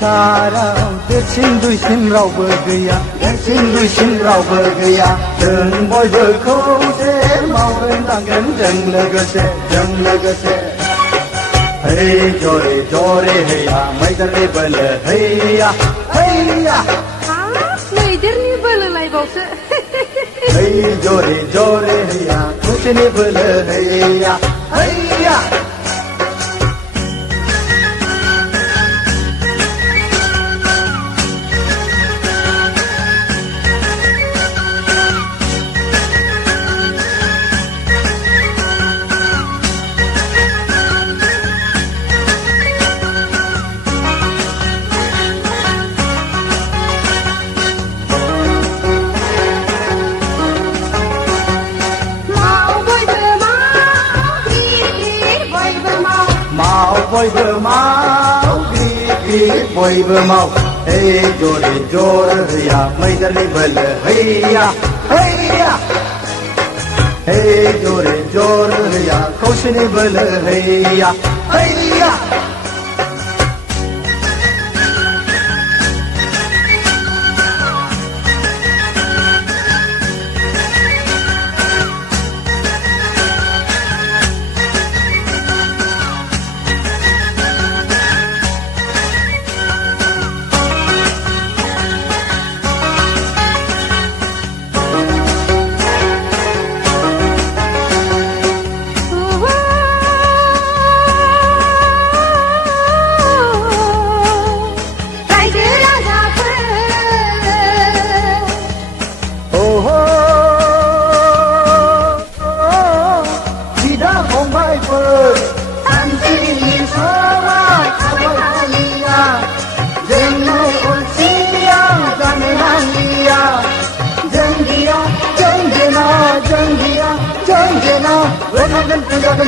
संसाराव देरसिन दुइसिन रावबो गैया देरसिन दुइसिन रावबो गैया जों बयबो खौसे मावगोन दांगोन जों लोगोसे hey jore jore heya मैदेरनि बोलो हैया हैया मैदेरनि बोलो लायबावसो hey jore jore heya खौसेनि बोलो हैया हैया बयबो माव गिदिर बयबो माव hey जरे जर हैया मैदेरनि बोलो हैया हैया hey जरे जर हैया खौसेनि बोलो हैया हैया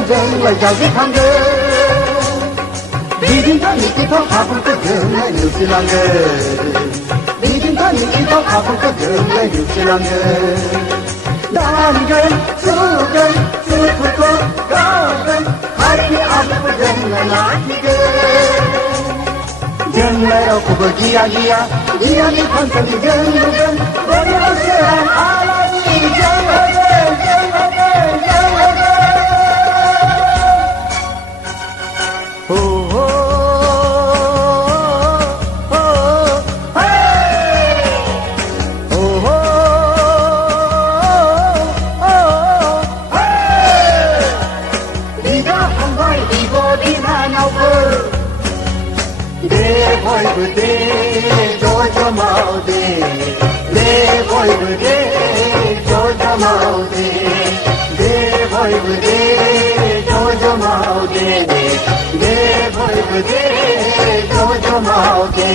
जोंलाय जाजोबखांगोन बिदिन्था मिथिथाव खाबुखौ जोंलाय नेवसिलांगोन बिदिन्था मिथिथाव खाबुखौ जोंलाय नेवसिलांगोन दानगोन सुगोन सुखुखौ गावगोन हारिनि आबुखौ जोंलाय लाखिगोन जोंलाय रावखौबो गियानि फांसनि जों लुगोन बयबो सोरां आलारि बयबो दे ज' माव दे बयबो दे ज' माव दे बयबो दे ज' माव दे बयबो दे ज' माव दे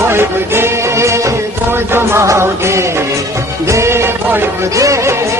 बयबो दे ज' माव दे बयबो दे